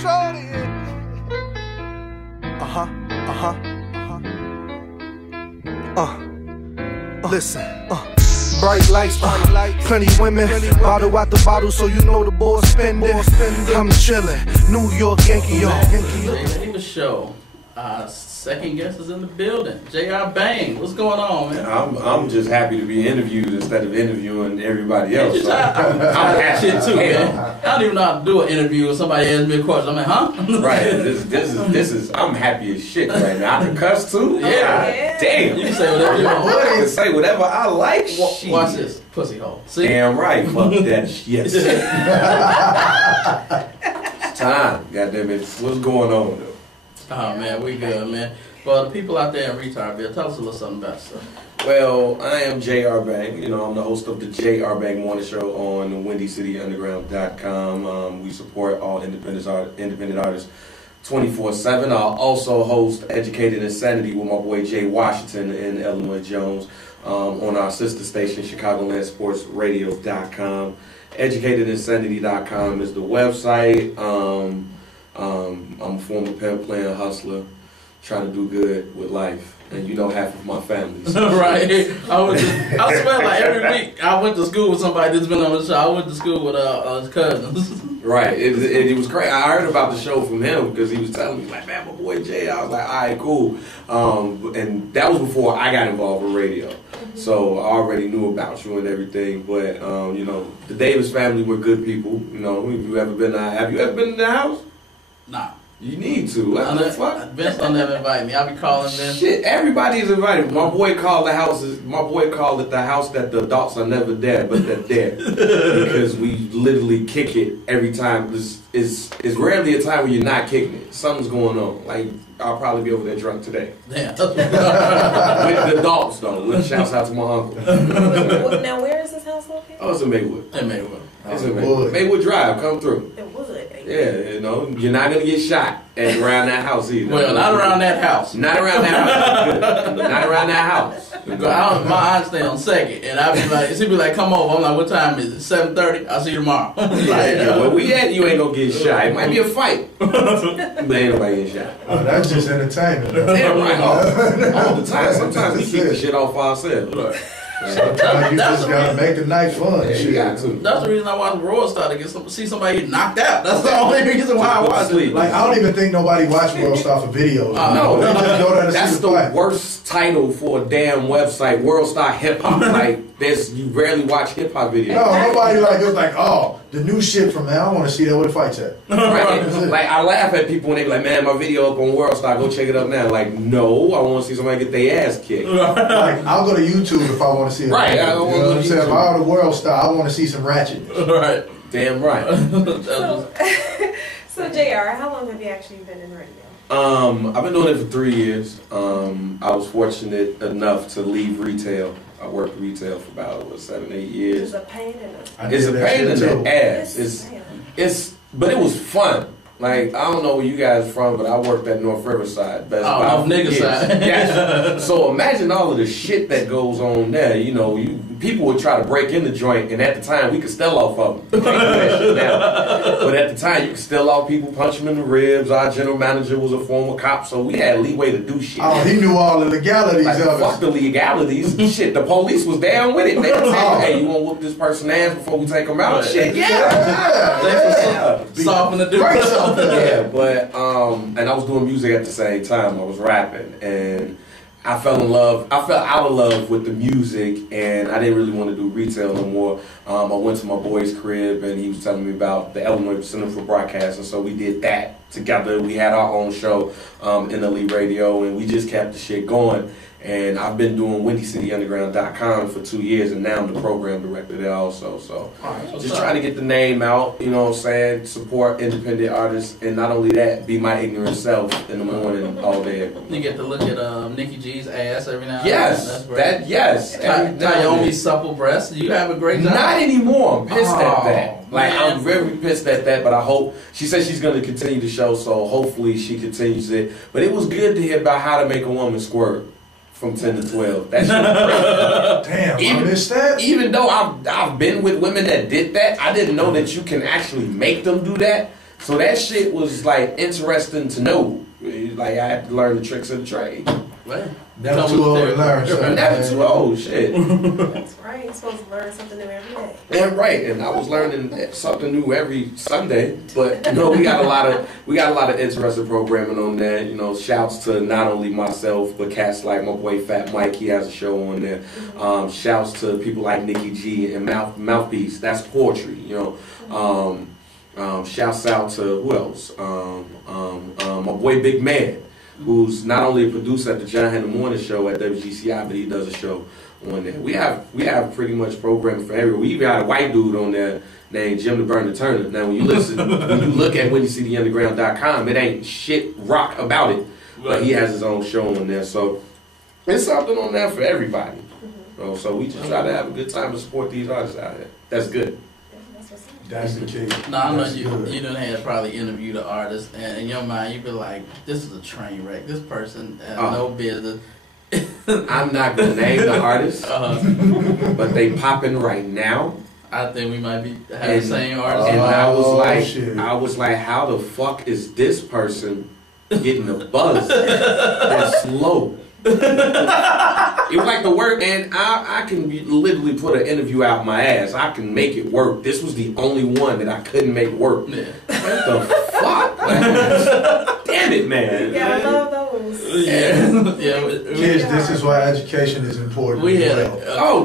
Shorty. Listen. Bright lights, plenty women, bottle out the bottle, so you know the boy spending. I'm chillin', New York Yankee, yo. The show. Second guest is in the building. J.R. Bang, what's going on, man? I'm just happy to be interviewed instead of interviewing everybody else. So. I'm that shit too, man. I don't even know how to do an interview when somebody asks me a question. I'm like, huh? Right. This is. I'm happy as shit right now. I can cuss too. Yeah. Damn. You can say whatever you want. I can say whatever I like. Watch this, pussy hole. See? Damn right. Fuck that. Yes. It's time. Goddamn it. What's going on though? Oh man, we good, man. Well, the people out there in Retardville, tell us a little something about yourself. Well, I am J.R. Bang. You know, I'm the host of the J.R. Bang Morning Show on WindyCityUnderground.com. We support all independent artists 24/7. I also host Educated Insanity with my boy Jay Washington and Illinois Jones on our sister station, ChicagolandSportsRadio.com. EducatedInsanity.com is the website. I'm a former pimp, playing hustler, trying to do good with life, and you know half of my family. So. Right. I swear, like every week, I went to school with somebody that's been on the show. I went to school with his cousins. Right. It was great. I heard about the show from him because he was telling me, like, man, my boy Jay. I was like, all right, cool. And that was before I got involved with radio. So I already knew about you and everything. But, you know, the Davis family were good people. You know, have you ever been in the house? Nah. You need to. What the fuck? Vince don't never invite me. I be calling Vince. Shit, everybody's invited. My boy called it the house that the adults are never there, but they're there. Because we literally kick it every time. It's rarely a time when you're not kicking it. Something's going on. Like, I'll probably be over there drunk today. Damn. With the adults, though. Which shouts out to my uncle. Now, where is this house located? Oh, it's in Maywood. In Maywood. It's in Maywood. Maywood Drive, come through. It would. Yeah, you know, you're not going to get shot around that house either. Well, not around that house. Not around that house. Not around that house. My aunt stay on Second, and I be like, she'd be like, come over. I'm like, what time is it? 7:30. I'll see you tomorrow. Yeah, where we at, you ain't gonna get shot. It might be a fight, but ain't nobody get shot. Oh, that's just entertainment. Damn right, all the time. Sometimes we keep the shit off ourselves. Sometimes you just gotta make the night fun. Yeah, you got to. That's the reason I watch World Star, to see somebody get knocked out. That's the only reason why I watch it. Like, I don't even think nobody watched World Star for videos. No, they just go there to that's see the the fight. worst title for a damn website. World Star Hip Hop. Like, you rarely watch hip hop videos. No, nobody like it's like, oh, the new shit from there. I want to see that where the fight's at. Right. Like, I laugh at people when they be like, man, my video up on World Star, go check it up now. Like, no, I want to see somebody get their ass kicked. Like, I'll go to YouTube if I want to see it. Right. You know what I'm saying? If I go to World Star, I want to see some ratchet. Right. Damn right. So JR, how long have you actually been in radio? I've been doing it for 3 years. I was fortunate enough to leave retail. I worked retail for about 7, 8 years. It's a pain in the It's a pain in the ass. But it was fun. Like, I don't know where you guys from, but I worked at North Riverside. North nigga side. Yes. So imagine all of the shit that goes on there. You know, people would try to break in the joint, and at the time we could steal off of them. Can't do that shit now. But at the time you could steal off people, punch them in the ribs. Our general manager was a former cop, so we had leeway to do shit. Oh, he knew all the legalities like, of fuck it. the legalities. Shit, the police was down with it. They would say, hey, you want to whoop this person ass before we take them out? Shit, yeah. Soften the dude. Yeah, but and I was doing music at the same time. I was rapping, and I fell in love. I fell out of love with the music, and I didn't really want to do retail no more. I went to my boy's crib, and he was telling me about the Illinois Center for Broadcasting, so we did that together. We had our own show, NLE Radio, and we just kept the shit going. And I've been doing WindyCityUnderground.com for 2 years, and now I'm the program director there also. So just trying to get the name out, you know what I'm saying, support independent artists, and not only that, be my ignorant self in the morning all day. You get to look at Nikki G's ass every now and Yes, then. yes. Naomi's supple breasts. You have a great job. Not anymore. I'm pissed at that. Like, I'm very pissed at that, but I hope, she said she's going to continue the show, so hopefully she continues it. But it was good to hear about how to make a woman squirt. From 10 to 12. That shit was great. Damn, I missed that. Even though I've been with women that did that, I didn't know that you can actually make them do that. So that shit was like interesting to know. Like I had to learn the tricks of the trade. Right. Never too old to learn something. Never too old, shit. That's right. You're supposed to learn something new every day. Yeah, right. And I was learning something new every Sunday. But you know, we got a lot of interesting programming on there. You know, shouts to not only myself but cats like my boy Fat Mike. He has a show on there. Shouts to people like Nikki G and Mouthpiece. That's poetry. You know. Shouts out to who else? My boy Big Man, who's not only a producer at the John Henry Morning Show at WGCI, but he does a show on there. We have pretty much programming for everyone. We even got a white dude on there named Jim the Burner Turner. Now when you listen, when you look at WhenYouSeeTheUnderground.com, it ain't shit rock about it, but he has his own show on there. So there's something on there for everybody. So we just try to have a good time to support these artists out here. That's good. That's the key. No, I know you done had probably interviewed an artist, and in your mind you be like, this is a train wreck. This person has no business. I'm not gonna name the artist, but they popping right now. I think we might be having the same artist. And I was like, how the fuck is this person getting the buzz that's slow? It was like the work, and I can literally put an interview out my ass. I can make it work. This was the only one that I couldn't make work. Yeah. What the fuck? Damn it, man. Yeah, I love those. Yeah. Kids, this is why education is important. We had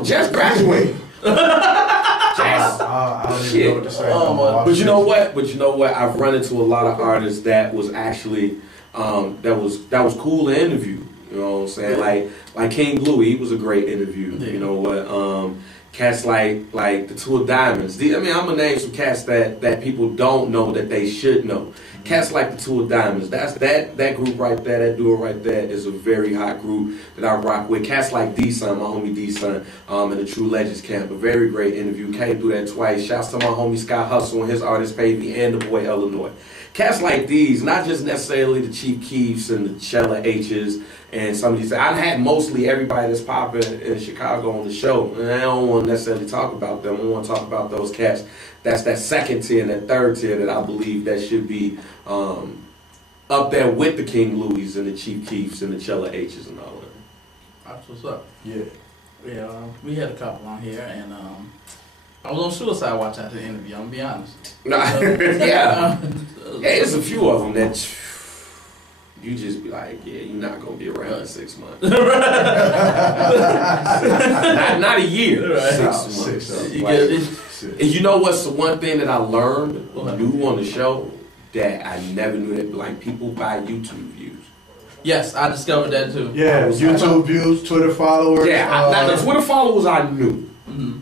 Jess graduated. Jess. I don't even know what to say. But you know what? I've run into a lot of artists that was actually that was cool to interview. You know what I'm saying? Like King Louie, he was a great interview. You know what? Cats like the Two of Diamonds. I'm gonna name some cats that people don't know that they should know. Cats like the Two of Diamonds. That's that group right there, that duo right there is a very hot group that I rock with. Cats like D-Son, my homie D-Son, in the True Legends camp. A very great interview. Came through that twice. Shouts to my homie Scott Hustle and his artist Pavey and the boy Illinois. Cats like these, not just necessarily the Chief Keefs and the Chella H's and some of these. I've had mostly everybody that's popping in Chicago on the show, and I don't want to necessarily talk about them. I want to talk about those cats. That's that second tier and that third tier that I believe that should be up there with the King Louis and the Chief Keefs and the Chella H's and all that. That's what's up. Yeah. Yeah, we had a couple on here, and I was on Suicide Watch after the interview, I'm gonna be honest. Yeah, there's a few of them that you just be like, yeah, you're not gonna be around in 6 months. not a year. Right. 6 months. And you know what's the one thing that I learned new on the show that I never knew that like people buy YouTube views. Yes, I discovered that too. Yeah, YouTube views, Twitter followers. Yeah, the Twitter followers I knew.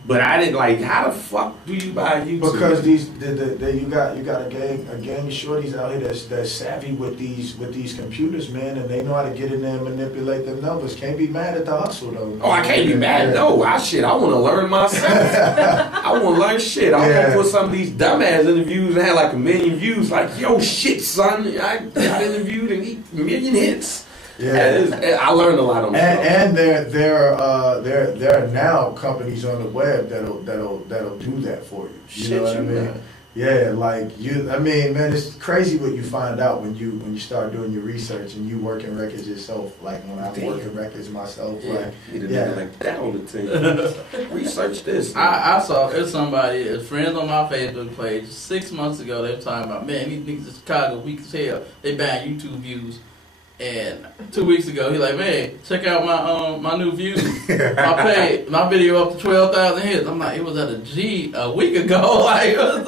But I didn't like. How the fuck do you buy YouTube? Because you got a gang of shorties out here that's savvy with these computers, man, and they know how to get in there and manipulate them numbers. Can't be mad at the hustle though. Oh, I can't be mad. No, I want to learn myself. I want to learn shit. I want to put some of these dumbass interviews and have like 1 million views. Like, yo, shit, son, I got interviewed and 1 million hits. Yeah, I learned a lot on that. And there are now companies on the web that'll do that for you. You know what I mean? Yeah, like man, it's crazy what you find out when you start doing your research and you work in records yourself. Like when I work in records myself, like that on the team. Research this. I saw somebody, friends on my Facebook page 6 months ago. They were talking about, man, these niggas in Chicago weak as hell. They buying YouTube views. And 2 weeks ago, he like, man, check out my new views. My video up to 12,000 hits. I'm like, it was at a G a week ago. Like, what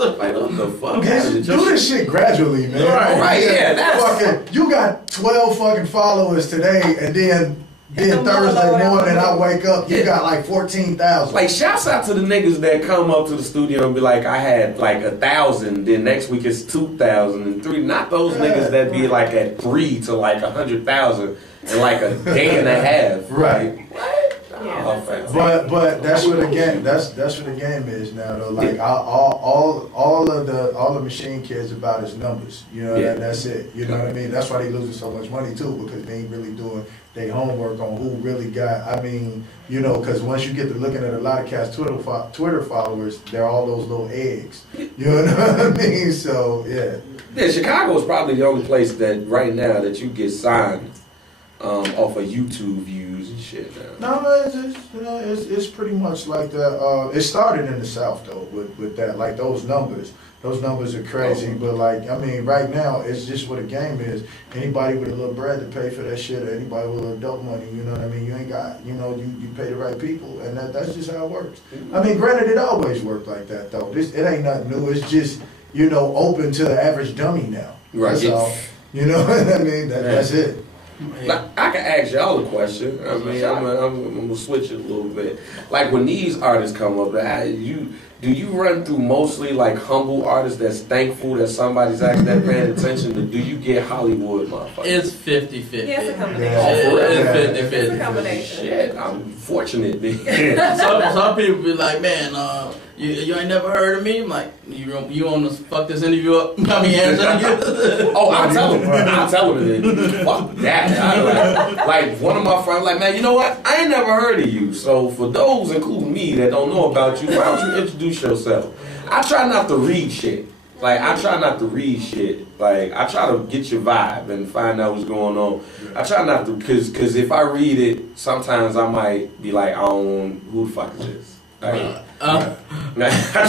the fuck? Do this shit gradually, man. Right, yeah. That's you got 12 fucking followers today, and then Thursday morning I wake up, you got like 14,000. Like, shouts out to the niggas that come up to the studio and be like, I had like 1,000, then next week it's 2,000 and 3. Not those niggas that be like at 3 to like 100,000 in like a day and a half. Right. Like, what? But that's what the game. That's what the game is now though. Like all the machine cares about is numbers. You know, that's it. You know what I mean? That's why they losing so much money too, because they ain't really doing their homework on who really got. I mean, you know, because once you get to looking at a lot of cats' Twitter followers, they're all those little eggs. You know what I mean? So yeah. Yeah, Chicago is probably the only place that right now that you get signed off of YouTube views and shit. Now. No, it's pretty much like that. It started in the South though, with that, like those numbers. Those numbers are crazy, but like, I mean, right now, it's just what a game is. Anybody with a little bread to pay for that shit, or anybody with a little dope money, you know what I mean? You ain't got, you know, you pay the right people, and that's just how it works. I mean, granted, it always worked like that, though. It ain't nothing new. It's just, you know, open to the average dummy now. Right. That's all. You know what I mean? That's it. Like, I can ask y'all a question. I mean, I'm gonna switch it a little bit. Like when these artists come up, do you run through mostly like humble artists that's thankful that somebody's actually paying attention, or do you get Hollywood motherfuckers? It's 50-50. Yeah, it's a combination. It's 50-50. It's a combination. Shit, I'm fortunate then. Some people be like, man, you ain't never heard of me? I'm like, you want to fuck this interview up? I mean, answering you. Oh, I'll tell him. Fuck that. Like one of my friends, like, man, you know what? I ain't never heard of you. So for those, including me, that don't know about you, why don't you introduce yourself? I try not to read shit. Like, I try not to read shit. Like, I try to get your vibe and find out what's going on. I try not to, cause if I read it, sometimes I might be like, I don't, who the fuck is this? Like, I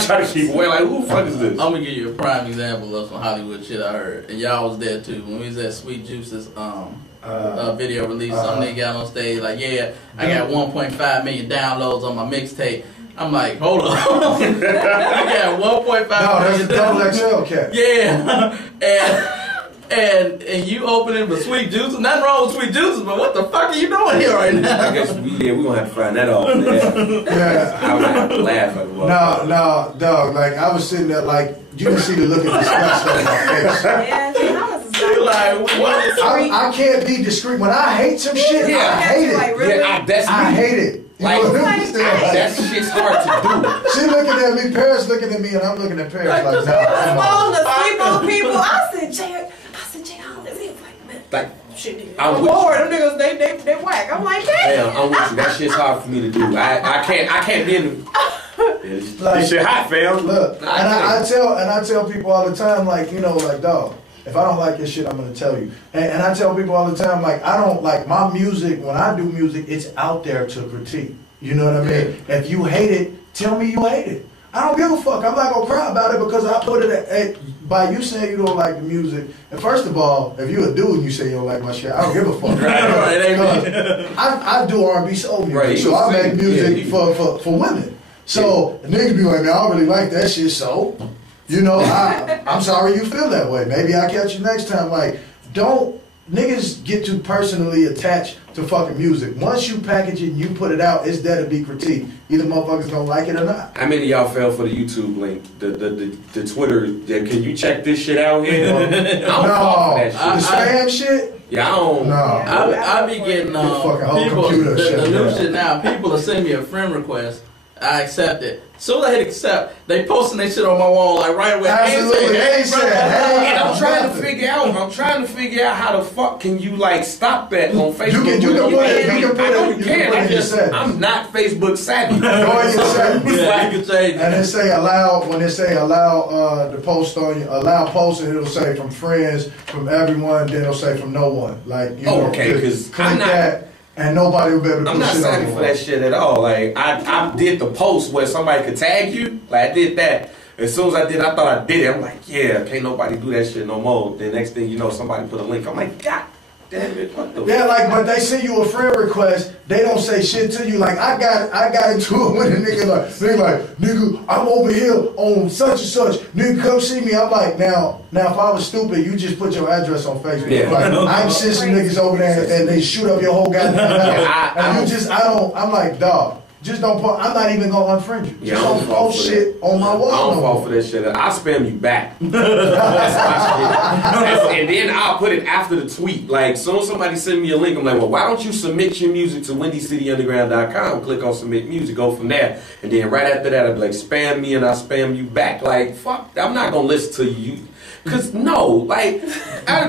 try to keep away. Like, who the fuck is this? I'm gonna give you a prime example of some Hollywood shit I heard, and y'all was there too when we was at Sweet Juice's video release. Some nigga got on stage like, yeah, I got 1.5 million downloads on my mixtape. I'm like, hold on, you got 1.5 million. That's a double XL cat. Yeah, and you opening for Sweet Juices. Nothing wrong with Sweet Juices, but what the fuck are you doing here right now? I guess we gonna have to find that off. Yeah. I would have to laugh at what. No, dog. Like I was sitting there, like you can see the look of disgust on my face. Yeah, I was like, what? I can't be discreet when I hate some shit. Yeah. I hate it. Like, really? Yeah, I hate it. Like, that shit's hard to do. She looking at me, Paris looking at me, and I'm looking at Paris like, He was supposed to sleep on people. I said, Jay, he was like, man, like, shit, I'm I'm with bored. Them niggas, they whack. I'm like, damn, damn. I'm with you. That shit's hard for me to do. I can't be in the. Like, this shit hot, fam. Look, and I tell people all the time, like, you know, like, dog, if I don't like your shit, I'm gonna tell you. And I tell people all the time, like, I don't like my music. When I do music, it's out there to critique. You know what I mean? If you hate it, tell me you hate it. I don't give a fuck. I'm not gonna cry about it because I put it at by you saying you don't like the music. And first of all, if you a dude and you say you don't like my shit, I don't give a fuck. I do R&B soul music, right, so I make music for women. So niggas be like, man, I don't really like that shit. So, you know, I'm sorry you feel that way. Maybe I'll catch you next time. Like, don't niggas get too personally attached to fucking music. Once you package it and you put it out, it's there to be critiqued. Either motherfuckers gonna like it or not. How many of y'all fell for the YouTube link? The Twitter. Can you check this shit out here? I don't fall for that shit. The spam shit? Yeah, I don't. No. I be getting fucking whole people. computer The new shit shit now. People will send me a friend request. I accept it. Soon as I hit accept, they posting their shit on my wall like right away. Absolutely. And I'm trying to figure out how the fuck can you like stop that on Facebook. You can put it. I'm not Facebook savvy. Go in your settings. Yeah, you can change it. And it say allow, when they say allow the post on you, allow posting, it'll say from friends, from everyone, then it'll say from no one. Like, you know, okay, because I'm not that, and nobody will be able to I'm put not shit savvy on for that shit at all. Like I did the post where somebody could tag you. Like I did that. As soon as I did, I thought I did it. I'm like, yeah, can't nobody do that shit no more. The next thing you know, somebody put a link. I'm like, God damn it, what the Yeah, like, but they send you a friend request, they don't say shit to you. Like, I got into it with a nigga, like, nigga, I'm over here on such and such. Nigga, come see me. I'm like, now, if I was stupid, you just put your address on Facebook. Yeah. Like, I'm sending some niggas over there and they shoot up your whole goddamn house. I'm like, dog. Just don't put. I'm not even gonna unfriend you. Just don't post shit on my wall. I don't fall for that shit. I'll spam you back. And then I'll put it after the tweet. Like, soon as somebody send me a link, I'm like, well, why don't you submit your music to WindyCityUnderground.com? Click on submit music, go from there. And then right after that, I'll be like, spam me and I'll spam you back. Like, fuck, I'm not gonna listen to you. Cause no, like,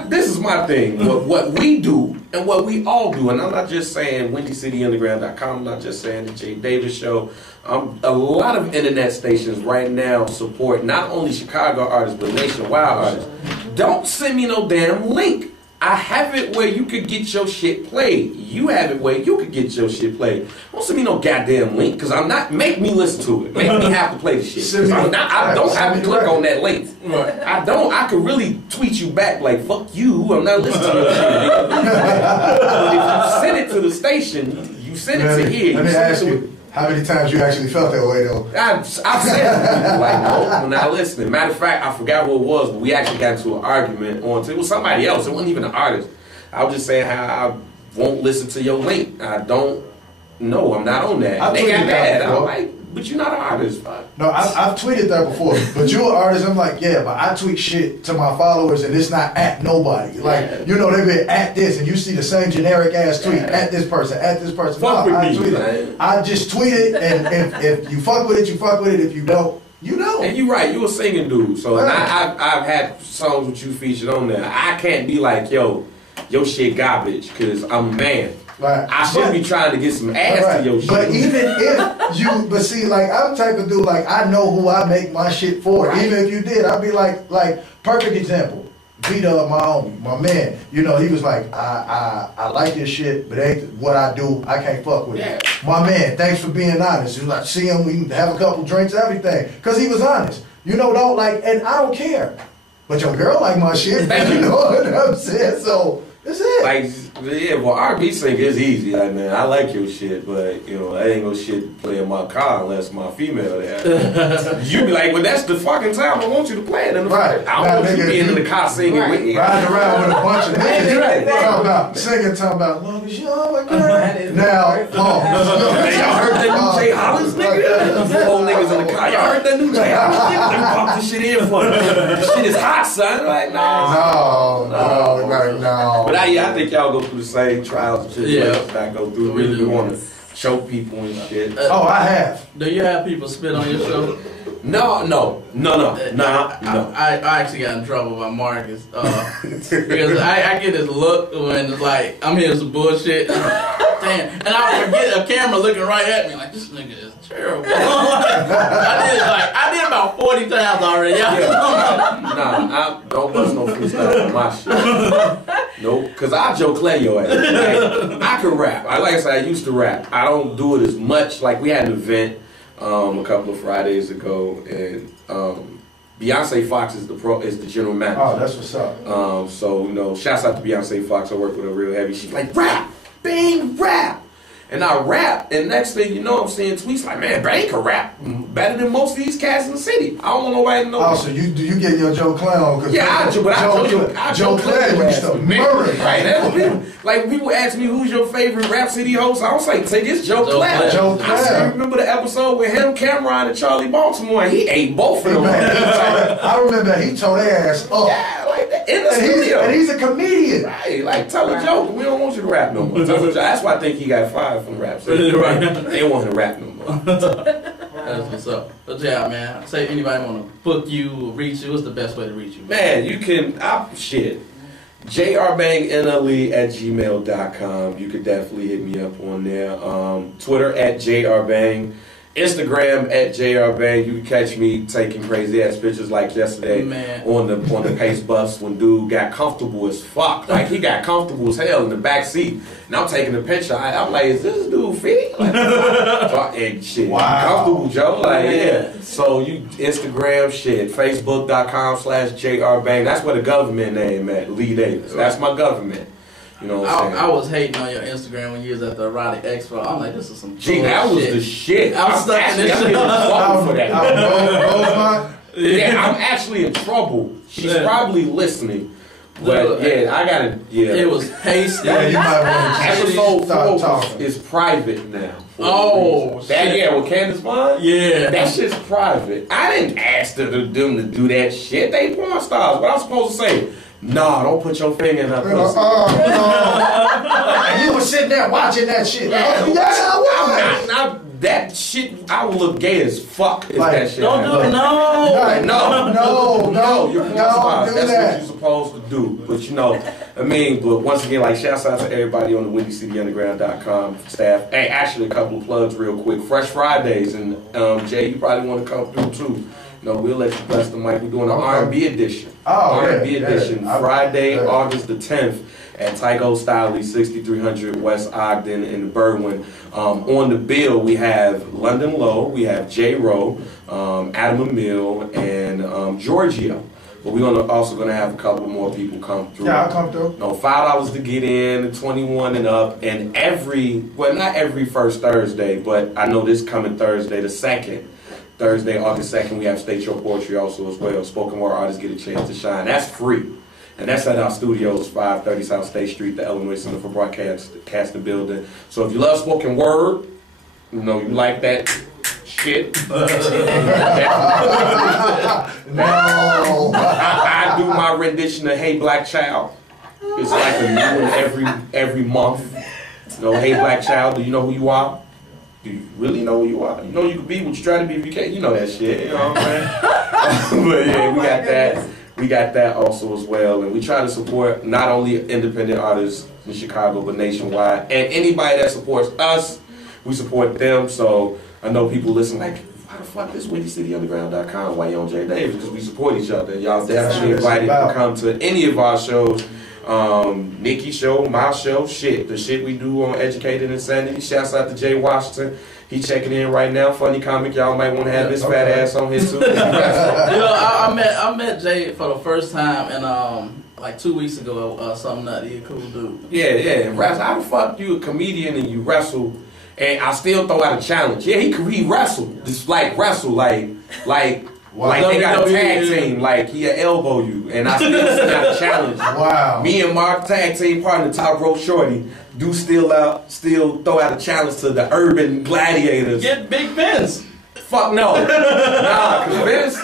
this is my thing. What we do and what we all do, and I'm not just saying WindyCityUnderground.com. I'm not just saying the Jay Davis Show. A lot of internet stations right now support not only Chicago artists but nationwide artists. Don't send me no damn link. I have it where you could get your shit played. You have it where you could get your shit played. Don't send me no goddamn link, because I'm not. Make me listen to it. Make me have to play the shit. I don't have to click on that link. I don't. I could really tweet you back like, fuck you, I'm not listening to your shit. But if you send it to the station, you send it to here. Let me ask you. How many times you actually felt that way, though? I've said like, no, I'm not listening. Matter of fact, I forgot what it was, but we actually got into an argument it was somebody else. It wasn't even an artist. I was just saying how I won't listen to your link. I don't know. I'm not on that. They got mad. I'm like, but you're not an artist. No, I've tweeted that before. But you're an artist. I'm like, yeah, but I tweet shit to my followers and it's not at nobody. Like, you know, they be at this and you see the same generic ass tweet at this person, at this person. Fuck no, with me. I just tweet it, and if you fuck with it, you fuck with it. If you don't, you know. And you're right. You a singing dude. So and I've had songs with you featured on there. I can't be like, yo, your shit garbage, because I'm a man. Right. I should be trying to get some ass to your shit. But even if you, but see, like, I'm the type of dude, like, I know who I make my shit for. Right. Even if you did, I'd be like, perfect example. Vita, my homie, my man, you know, he was like, I like this shit, but ain't what I do, I can't fuck with it. My man, thanks for being honest. He was like, see him, we can have a couple drinks, everything. Because he was honest. You know, don't like, and I don't care. But your girl like my shit, you know what I'm saying? So, that's it. Like, yeah, well, R&B sing is easy. Like, man, I like your shit, but, you know, I ain't gonna shit to play in my car unless my female there. You be like, well, that's the fucking time I want you to play it in the car. I don't want you being in the car singing with me. Riding around with a bunch of niggas. Talking about, singing, talking about, long as you're my girl. Now, Paul. Y'all heard that new Jay Hollis nigga? Old niggas in the car. Y'all heard that new Jay Hollis nigga? Let me pop this shit in for you. This shit is hot, son. Like, no. But I think y'all go through the same trials and shit that I go through. Really want to choke people and shit. I have. Do you have people spit on your show? No. I actually got in trouble by Marcus because I get this look when it's like I'm hearing some bullshit. Damn, and I would get a camera looking right at me like this nigga is terrible. I did about 40 times already. I don't bust no freestyle on my shit. Nope, cause I Joe Clay your ass. Like, I can rap. Like I said, I used to rap. I don't do it as much. Like we had an event a couple of Fridays ago, and Beyonce Fox is the general manager. Oh, that's what's up. So you know, shouts out to Beyonce Fox. I work with her real heavy. She's like, rap, Bang, rap. And I rap, and next thing you know, I'm seeing tweets like, man, Bang can rap better than most of these cats in the city. I don't want nobody to know. Oh, so you get your Joe Clown? Yeah, Joe Clown used to murder. Right? Like people ask me, who's your favorite Rap City host? I was like, it's Joe Clown. Joe Clown. I still remember the episode with him, Cameron, and Charlie Baltimore, and he ate both of them. I remember he tore their ass up. Yeah, like that in the studio. And he's a comedian. Right, like tell a joke. We don't want you to rap no more. That's why I think he got fired from Rap City. Right. They don't want him to rap no more. That's what's up. But yeah, man. Say anybody want to book you or reach you, what's the best way to reach you? Man, you can jrbang@gmail.com. You could definitely hit me up on there. Twitter @jrbang. Instagram @jrbang. You can catch me taking crazy ass pictures like yesterday on the pace bus when dude got comfortable as fuck. Like he got comfortable as hell in the back seat. And I'm taking a picture. I'm like, is this dude fit? Like, and shit. Wow. Comfortable, Joe. Like, yeah. So you Instagram shit, Facebook.com/jrbang. That's where the government name at, Lee Davis. That's my government. You know what I'm saying? I was hating on your Instagram when you was at the Erotic Expo. I'm like, this is some bullshit. That was the shit. I was stuck in this shit. For that. Yeah, I'm actually in trouble. She's probably listening. But yeah, I gotta. Yeah, it was hasty. Yeah, you might want to episode 4 is private now. Oh, that shit. Yeah, with Candace Vaughn. Yeah, that shit's private. I didn't ask them to do that shit. They porn stars. What I'm supposed to say? Nah, don't put your finger in her pussy. And you was sitting sitting there watching that shit. Yeah, Yes, I was. that shit, I would look gay as fuck if Like, that shit Don't do happened. it. No. No, You're porn don't stars. do That's that. what you're supposed to do. But you know, I mean, but once again, like, shouts out to everybody on the WindyCityUnderground.com staff. Hey, actually, a couple of plugs real quick. Fresh Fridays, and Jay, you probably want to come through too. You know, we'll let you bless the mic. We're doing an R&B edition. Oh, R&B yeah, edition, yeah. Friday, Yeah. August the 10th. At Tygo Styley, 6300 West Ogden in Berwyn. On the bill, we have London Lowe, we have J. Rowe, Adam Emil, and Giorgio. But we're also gonna have a couple more people come through. Yeah, I'll come through. No, $5 to get in, 21 and up, and not every first Thursday, but I know this coming Thursday, the 2nd. Thursday, August 2nd, we have State Your Poetry also as well. Spoken word artists get a chance to shine. That's free. And that's at our studios, 530 South State Street, the Illinois Center for Broadcasting building. So if you love spoken word, you know, you like that shit. No. I do my rendition of Hey Black Child. It's like a new one every month. You know, Hey Black Child, do you know who you are? Do you really know who you are? You know you can be what you try to be if you can't. You know that shit, you know what I'm saying? But yeah, we got that. We got that also as well, and we try to support not only independent artists in Chicago, but nationwide. And anybody that supports us, we support them. So I know people listen like, why the fuck is WindyCityUnderground.com? Why you on Jay Davis? Because we support each other. Y'all definitely invited to come to any of our shows. Nikki's show, my show, the shit we do on Educated Insanity. Shouts out to Jay Washington. He checking in right now. Funny comic. Y'all might want to have his fat ass on here too. I met Jay for the first time and like 2 weeks ago. Something that he a cool dude. Yeah. Wrestle. How the fuck you a comedian and you wrestle? And I still throw out a challenge. Yeah, he wrestled. Just like wrestle, like they got a tag team. Like he'll elbow you, and I still got a challenge. Wow. Me and my tag team partner Top Rope Shorty do still throw out a challenge to the Urban Gladiators. Get Big Vince. Fuck no. Cause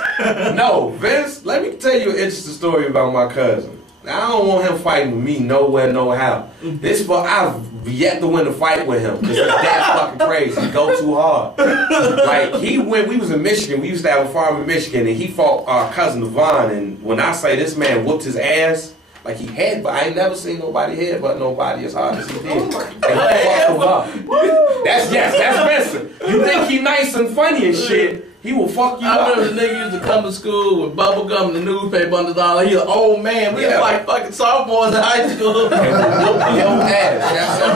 Vince, let me tell you an interesting story about my cousin. I don't want him fighting with me nowhere, no how. I've yet to win a fight with him because he's that fucking crazy. He go too hard. Like we was in Michigan, we used to have a farm in Michigan, and he fought our cousin Devon, and when I say this man whooped his ass, like he headbutt. I ain't never seen nobody headbutt nobody as hard as he did. And he fucked him up. That's Vincent. You think he nice and funny and shit, he will fuck you up. I remember the nigga used to come to school with bubble gum and the newspaper under the dollar. He's an old man. We was like fucking sophomores in high school. Your ass.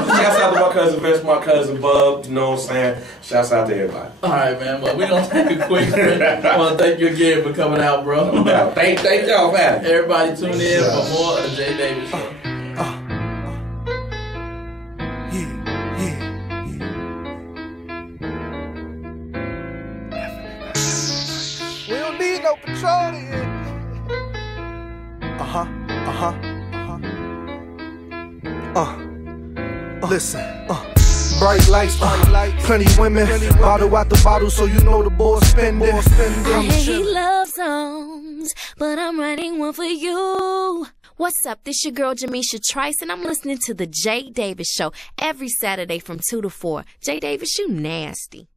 Shouts out to my cousin Vince, my cousin Bub, you know what I'm saying? Shouts out to everybody. Alright, man. Well, we're going to take a quick break. I want to thank you again for coming out, bro. No doubt. Thank y'all for having me. Everybody tune in for more of the Jay Davis Show. We don't need no patrol here. Listen, bright lights, plenty women, bottle out the bottle, so you know the boys spend it. I hate love songs, but I'm writing one for you. What's up? This your girl Jamisha Trice, and I'm listening to the Jay Davis Show every Saturday from 2 to 4. Jay Davis, you nasty.